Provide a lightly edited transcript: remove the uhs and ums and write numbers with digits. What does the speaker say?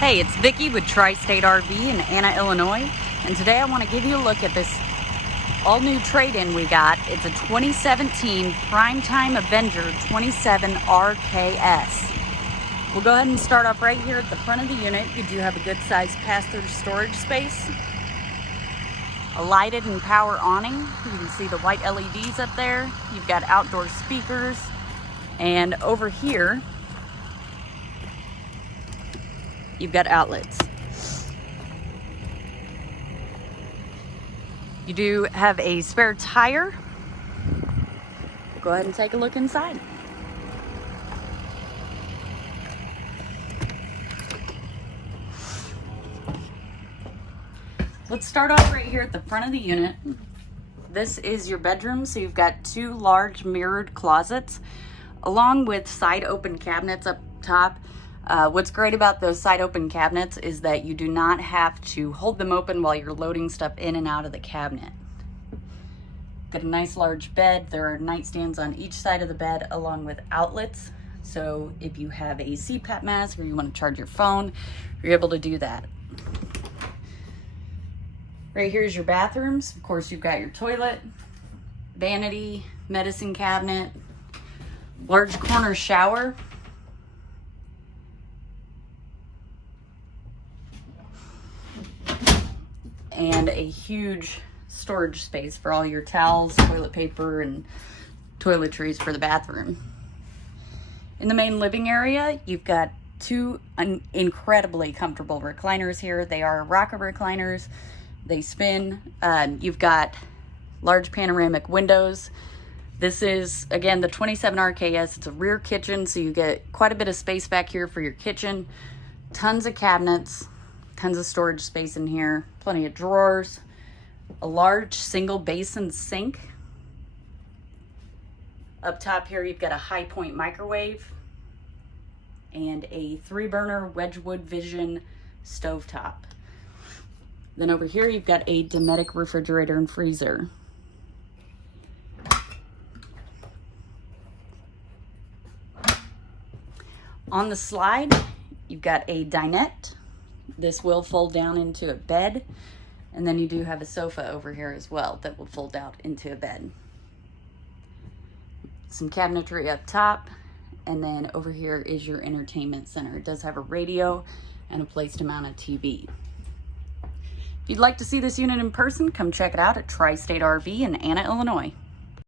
Hey, it's Vicki with Tri-State RV in Anna, Illinois, and today I want to give you a look at this all-new trade-in we got. It's a 2017 Primetime Avenger 27 RKS. We'll go ahead and start off right here at the front of the unit. You do have a good-sized pass-through storage space, a lighted and power awning. You can see the white LEDs up there. You've got outdoor speakers, and over here you've got outlets. You do have a spare tire. Go ahead and take a look inside. Let's start off right here at the front of the unit. This is your bedroom, so you've got two large mirrored closets along with side open cabinets up top. What's great about those side open cabinets is that you do not have to hold them open while you're loading stuff in and out of the cabinet. Got a nice large bed. There are nightstands on each side of the bed along with outlets. So if you have a CPAP mask or you want to charge your phone, you're able to do that. Right here is your bathrooms. Of course, you've got your toilet, vanity, medicine cabinet, large corner shower, and a huge storage space for all your towels, toilet paper, and toiletries for the bathroom. In the main living area, you've got two incredibly comfortable recliners here. They are rocker recliners. They spin. You've got large panoramic windows. This is, again, the 27 RKS. It's a rear kitchen, so you get quite a bit of space back here for your kitchen. Tons of cabinets. Tons of storage space in here, plenty of drawers, a large single basin sink. Up top here, you've got a high point microwave and a 3-burner Wedgwood Vision stovetop. Then over here, you've got a Dometic refrigerator and freezer. On the slide, you've got a dinette. This will fold down into a bed, and then you do have a sofa over here as well that will fold out into a bed. Some cabinetry up top, and then over here is your entertainment center. It does have a radio and a place to mount a TV. If you'd like to see this unit in person, come check it out at Tri-State RV in Anna, Illinois.